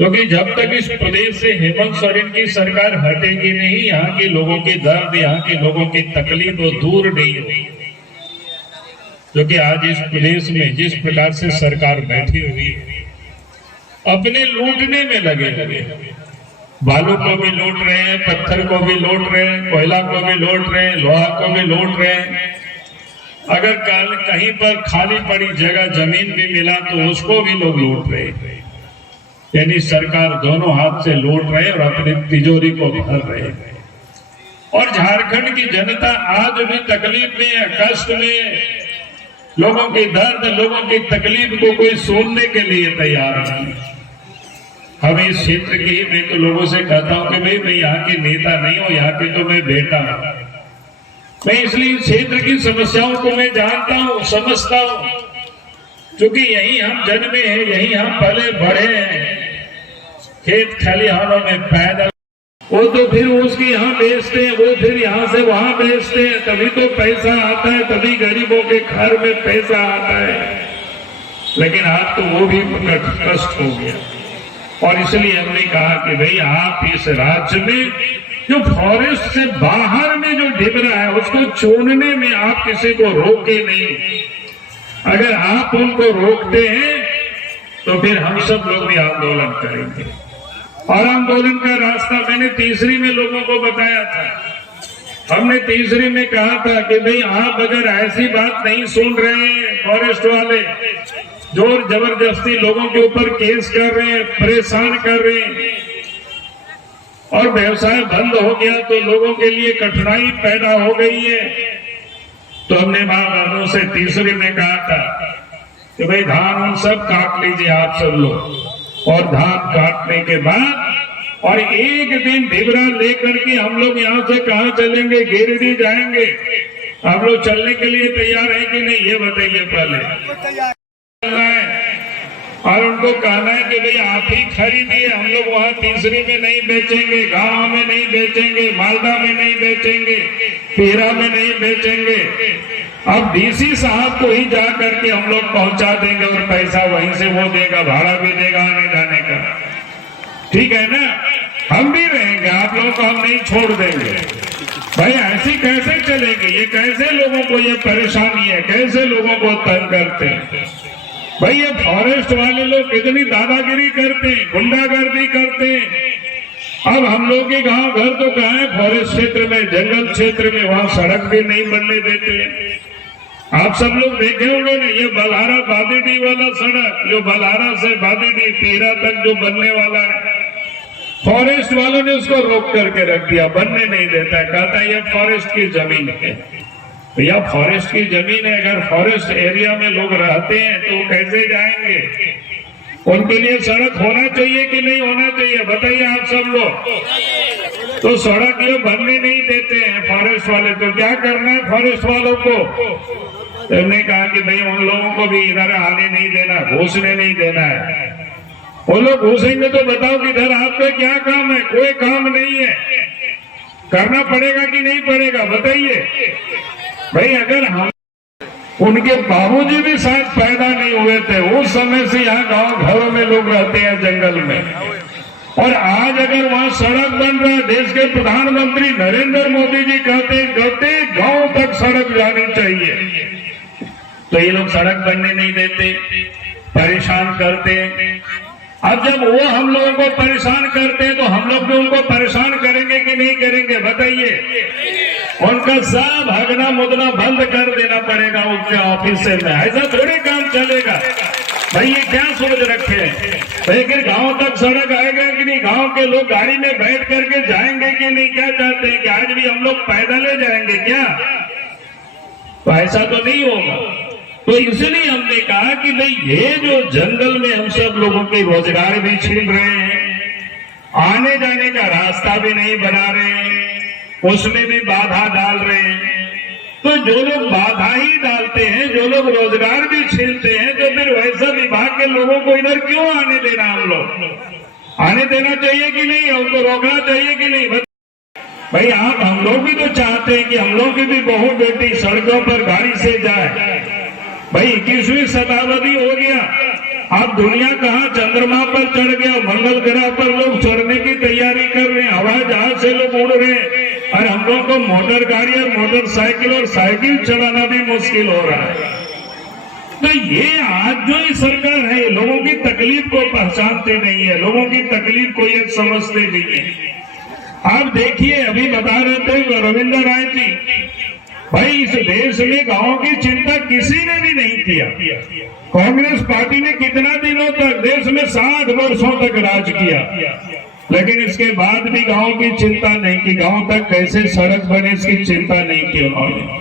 क्योंकि जब तक इस प्रदेश से हेमंत सोरेन की सरकार हटेगी नहीं, यहाँ के लोगों के दर्द, यहाँ के लोगों की तकलीफ वो दूर नहीं होगी। क्योंकि आज इस प्रदेश में जिस प्रकार से सरकार बैठी हुई है, अपने लूटने में लगे लगे, बालू को भी लूट रहे हैं, पत्थर को भी लूट रहे हैं, कोयला को भी लूट रहे हैं, लोहा को भी लूट रहे हैं। अगर कहीं पर खाली पड़ी जगह जमीन भी मिला तो उसको भी लोग लूट रहे हैं। यानी सरकार दोनों हाथ से लूट रहे और अपनी तिजोरी को भर रहे हैं। और झारखंड की जनता आज भी तकलीफ में है, कष्ट में, लोगों के दर्द, लोगों की तकलीफ को कोई सुनने के लिए तैयार नहीं। हम इस क्षेत्र की, मैं तो लोगों से कहता हूं कि भाई मैं यहाँ के नेता नहीं हूं, यहाँ के तो मैं बेटा हूं। मैं इसलिए इस क्षेत्र की समस्याओं को मैं जानता हूं, समझता हूं, क्योंकि यही हम जन्मे हैं, यही हम पले बढ़े हैं, खेत खलिहानों में पैदल। वो तो फिर उसकी यहाँ बेचते हैं, वो फिर यहाँ से वहां बेचते हैं, तभी तो पैसा आता है, तभी गरीबों के घर में पैसा आता है। लेकिन आज तो वो भी कष्ट हो गया। और इसलिए हमने कहा कि भाई आप इस राज्य में जो फॉरेस्ट से बाहर में जो ढिबरा है उसको चुनने में आप किसी को रोके नहीं। अगर आप उनको रोकते हैं तो फिर हम सब लोग भी आंदोलन करेंगे। और आंदोलन का रास्ता मैंने तीसरी में लोगों को बताया था। हमने तीसरी में कहा था कि भाई आप अगर ऐसी बात नहीं सुन रहे हैं, फॉरेस्ट वाले जोर जबरदस्ती लोगों के ऊपर केस कर रहे हैं, परेशान कर रहे हैं, और व्यवसाय बंद हो गया तो लोगों के लिए कठिनाई पैदा हो गई है, तो हमने मां बहनों से तीसरी में कहा था कि भाई धान सब काट लीजिए आप सब लोग। और धान काटने के बाद और एक दिन ढिबरा लेकर के हम लोग यहाँ से कहाँ चलेंगे? गिरिडीह जाएंगे। आप लोग चलने के लिए तैयार है कि नहीं, ये बताइए पहले। और उनको कहना है कि भाई आप ही खरीदिए, हम लोग वहाँ तीसरी में नहीं बेचेंगे, गांव में नहीं बेचेंगे, मालदा में नहीं बेचेंगे, पीरा में नहीं बेचेंगे। अब डीसी साहब को ही जा करके हम लोग पहुंचा देंगे और पैसा वहीं से वो देगा, भाड़ा भी देगा आने जाने का। ठीक है ना? हम भी रहेंगे, आप लोगों को हम नहीं छोड़ देंगे। भाई ऐसी कैसे चलेगी? ये कैसे लोगों को ये परेशानी है, कैसे लोगों को तंग करते हैं? भाई ये फॉरेस्ट वाले लोग कितनी दादागिरी करते हैं, गुंडागर्दी करते हैं। अब हम लोग के गांव घर तो कहाँ है? फॉरेस्ट क्षेत्र में, जंगल क्षेत्र में, वहां सड़क भी नहीं बनने देते। आप सब लोग देखे होंगे ना, ये बलहारा बादीडीह वाला सड़क, जो बलहारा से बादीडीह पीरा तक जो बनने वाला है, फॉरेस्ट वालों ने उसको रोक करके रख दिया, बनने नहीं देता। कहता है ये फॉरेस्ट की जमीन है। भैया फॉरेस्ट की जमीन है, अगर फॉरेस्ट एरिया में लोग रहते हैं तो कैसे जाएंगे? उनके लिए सड़क होना चाहिए कि नहीं होना चाहिए? बताइए आप सब लोग। तो सड़क ये बनने नहीं देते हैं फॉरेस्ट वाले, तो क्या करना है फॉरेस्ट वालों को? हमने कहा कि भाई उन लोगों को भी इधर आने नहीं देना, घुसने नहीं देना है। वो लोग घुसेंगे तो बताओ कि इधर आपका क्या काम है? कोई काम नहीं है। करना पड़ेगा कि नहीं पड़ेगा? बताइए भाई। अगर हम उनके बाबूजी भी शायद पैदा नहीं हुए थे, उस समय से यहाँ गांव घरों में लोग रहते हैं जंगल में, और आज अगर वहाँ सड़क बन रहा है, देश के प्रधानमंत्री नरेंद्र मोदी जी कहते हैं प्रत्येक गांव तक सड़क जानी चाहिए, तो ये लोग सड़क बनने नहीं देते, परेशान करते हैं। अब जब वो हम लोगों को परेशान करते हैं तो हम लोग भी उनको परेशान करेंगे कि नहीं करेंगे? बताइए। उनका सब हगना मुदना बंद कर देना पड़ेगा उनके ऑफिस से। ऐसा थोड़ी काम चलेगा भाई। ये क्या सोच रखे हैं भाई? फिर गांव तक सड़क आएगा कि नहीं? गांव के लोग गाड़ी में बैठ करके जाएंगे कि नहीं? क्या चाहते हैं कि आज भी हम लोग पैदल ले जाएंगे क्या? तो ऐसा तो नहीं होगा। तो इसलिए हमने कहा कि भाई ये जो जंगल में हम सब लोगों के रोजगार भी छीन रहे हैं, आने जाने का रास्ता भी नहीं बना रहे हैं, उसमें भी बाधा डाल रहे हैं, तो जो लोग बाधा ही डालते हैं, जो लोग रोजगार भी छीनते हैं, तो फिर वैसा विभाग के लोगों को इधर क्यों आने देना? हम लोग आने देना चाहिए कि नहीं? उनको रोकना चाहिए कि नहीं? भाई आप हम लोग भी तो चाहते हैं कि हम लोग की भी बहू बेटी सड़कों पर गाड़ी से जाए। भाई 21वीं शताब्दी हो गया, अब दुनिया कहाँ चंद्रमा पर चढ़ गया, मंगल ग्रह पर लोग चढ़ने की तैयारी कर रहे हैं, हवाई जहाज से लोग उड़ रहे हैं, और हम लोग को मोटर गाड़ी और मोटरसाइकिल और साइकिल चलाना भी मुश्किल हो रहा है। तो ये आज जो ये सरकार है, लोगों की तकलीफ को पहचानते नहीं है, लोगों की तकलीफ को ये समझते नहीं है। आप देखिए, अभी बता रहे थे रविंद्र राय जी, भाई इस देश में गांवों की चिंता किसी ने भी नहीं किया। कांग्रेस पार्टी ने कितना दिनों तक देश में 60 वर्षों तक राज किया, लेकिन इसके बाद भी गांव की चिंता नहीं की, गांव तक कैसे सड़क बने इसकी चिंता नहीं की उन्होंने।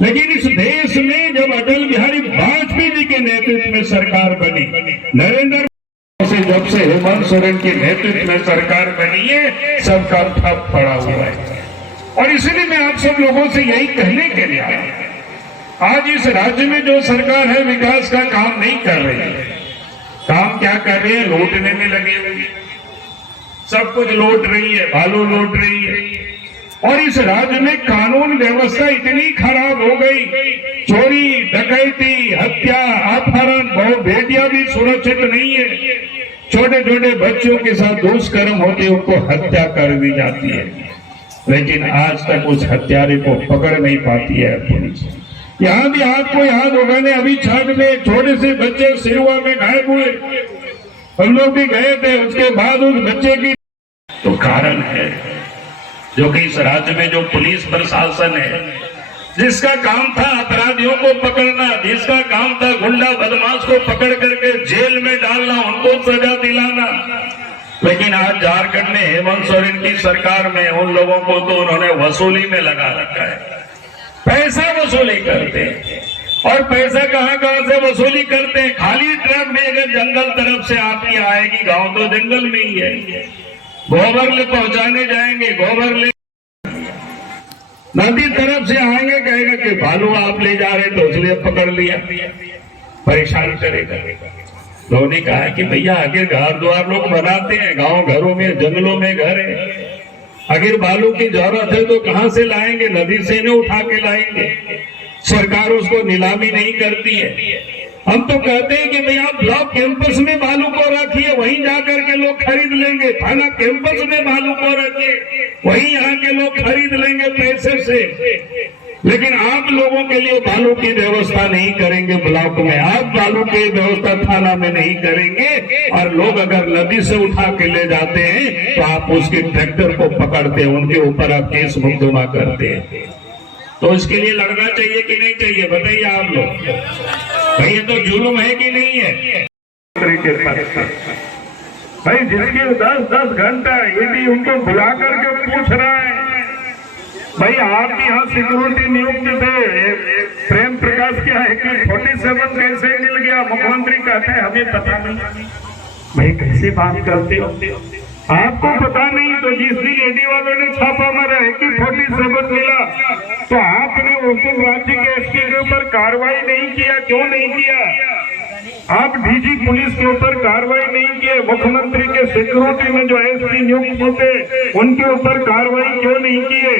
लेकिन इस देश में जब अटल बिहारी वाजपेयी जी के नेतृत्व में सरकार बनी, नरेंद्र से जब से हेमंत सोरेन के नेतृत्व में सरकार बनी है, सबका ठप पड़ा हुआ है। और इसलिए मैं आप सब लोगों से यही कहने के लिए आया, आज इस राज्य में जो सरकार है विकास का काम नहीं कर रही है। काम क्या कर रही है? लूटने में लगे हुए, सब कुछ लूट रही है, भालू लूट रही है। और इस राज्य में कानून व्यवस्था इतनी खराब हो गई, चोरी डकैती हत्या अपहरण, बहुत बेटियां भी सुरक्षित नहीं है, छोटे छोटे बच्चों के साथ दुष्कर्म होते उनको हत्या कर दी जाती है, लेकिन आज तक उस हत्यारे को पकड़ नहीं पाती है पुलिस। यहाँ भी आपको याद होगा ने, अभी छठ में छोटे से बच्चे सिरुआ में गायब हुए, हम लोग भी गए थे, उसके बाद उस बच्चे की तो कारण है जो कि इस राज्य में जो पुलिस प्रशासन है, जिसका काम था अपराधियों को पकड़ना, जिसका काम था गुंडा बदमाश को पकड़ करके जेल में डालना, उनको सजा दिलाना, लेकिन आज झारखंड में हेमंत सोरेन की सरकार में उन लोगों को तो उन्होंने वसूली में लगा रखा है, पैसा वसूली करते हैं। और पैसा कहाँ से वसूली करते हैं? खाली ट्रक में अगर जंगल तरफ से आपकी आएगी, गांव तो जंगल में ही है, गोबर ले पहुंचाने जाएंगे, गोबर ले नदी तरफ से आएंगे, कहेगा कि भालू आप ले जा रहे तो इसलिए पकड़ लिया, परेशान करेगा। लोगों ने कहा कि भैया आखिर घर द्वार लोग बनाते हैं, गांव घरों में जंगलों में घर है, अगर बालू की जरूरत है तो कहां से लाएंगे? नदी से न उठा के लाएंगे। सरकार उसको नीलामी नहीं करती है। हम तो कहते हैं कि भैया ब्लॉक कैंपस में बालू को रखिए, वहीं जाकर के लोग खरीद लेंगे, थाना कैंपस में बालू को रखिए, वहीं यहाँ के लोग खरीद लेंगे पैसे से, लेकिन आप लोगों के लिए बालू की व्यवस्था नहीं करेंगे ब्लॉक में, आप बालू की व्यवस्था थाना में नहीं करेंगे, और लोग अगर नदी से उठा के ले जाते हैं तो आप उसके ट्रैक्टर को पकड़ते हैं, उनके ऊपर आप केस मुकदमा करते हैं। तो इसके लिए लड़ना चाहिए कि नहीं चाहिए? बताइए आप लोग, भाई ये तो जुल्म है कि नहीं है? भाई जिसके 10-10 घंटा ईडी उनको बुला करके पूछ रहा है, भाई आप यहाँ सिक्योरिटी नियुक्त थे, प्रेम प्रकाश क्या है कि 47 कैसे मिल गया? मुख्यमंत्री कहते हैं हमें पता नहीं। भाई कैसे बात करते हो? आपको पता नहीं तो जिस दिन ईडी वालों ने छापा मारा है कि 47 मिला, तो आपने उस दिन राज्य के एसपी के ऊपर कार्रवाई नहीं किया, क्यों नहीं किया? आप डीजी पुलिस के ऊपर कार्रवाई नहीं किए, मुख्यमंत्री के सिक्योरिटी में जो एसपी नियुक्त होते उनके ऊपर कार्रवाई क्यों नहीं किए?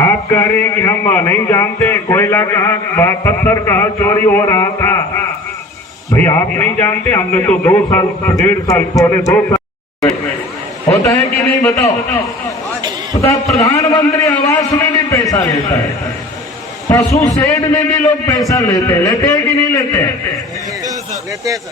आप कह रहे हैं कि हम नहीं जानते कोयला कहाँ, पत्थर कहाँ चोरी हो रहा था। भाई आप नहीं जानते, हमने तो 2 साल 1.5 साल पौने 2 साल होता है कि नहीं? बताओ। पता प्रधानमंत्री आवास में भी पैसा लेता है, पशु शेड में भी लोग पैसा लेते हैं कि नहीं लेते हैं?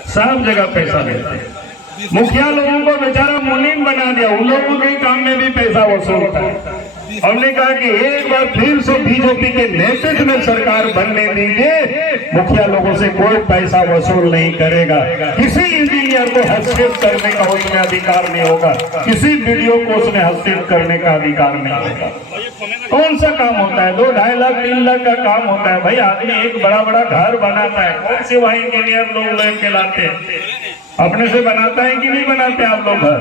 सब जगह पैसा लेते हैं। मुखिया लोगों को बेचारा मुनीम बना दिया, उन लोगों के काम में भी पैसा वसूलता है। हमने कहा कि एक बार फिर से बीजेपी के नेतृत्व में सरकार बनने दीजिए, मुखिया लोगों से कोई पैसा वसूल नहीं करेगा, किसी इंजीनियर को हस्तक्षेप करने का उसमें अधिकार नहीं होगा, किसी वीडियो को उसमें हस्तक्षेप करने का अधिकार नहीं होगा। कौन सा काम होता है? 2-2.5 लाख 3 लाख का काम होता है। भाई आदमी एक बड़ा बड़ा घर बनाता है, कौन से वहाँ इंजीनियर लोग लेके लाते हैं? अपने से बनाता है कि नहीं बनाते आप लोग घर?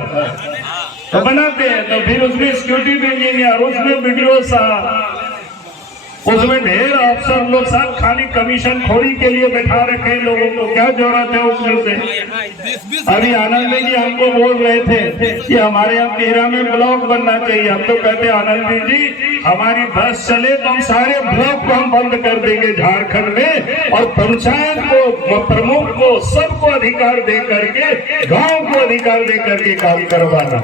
तो बनाते हैं, तो फिर उसमें सिक्योरिटी इंजीनियर, उसमें वीडियो साहब, उसमें ढेर अफसर लोग सब खाली कमीशन खोरी के लिए बैठा रखे लोगों को, क्या जरूरत है उसमें से? अभी आनंद जी हमको बोल रहे थे कि हमारे यहाँ तेरा में ब्लॉक बनना चाहिए। हम तो कहते आनंद जी हमारी बस चले तो हम सारे ब्लॉक को हम बंद कर देंगे झारखंड में, और पंचायत को, प्रमुख को, सबको अधिकार दे करके, गांव को अधिकार दे करके काम करवाना।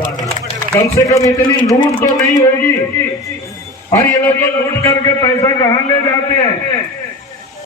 कम से कम इतनी लूट तो नहीं होगी। और ये लोग लूट करके पैसा कहाँ ले जाते हैं?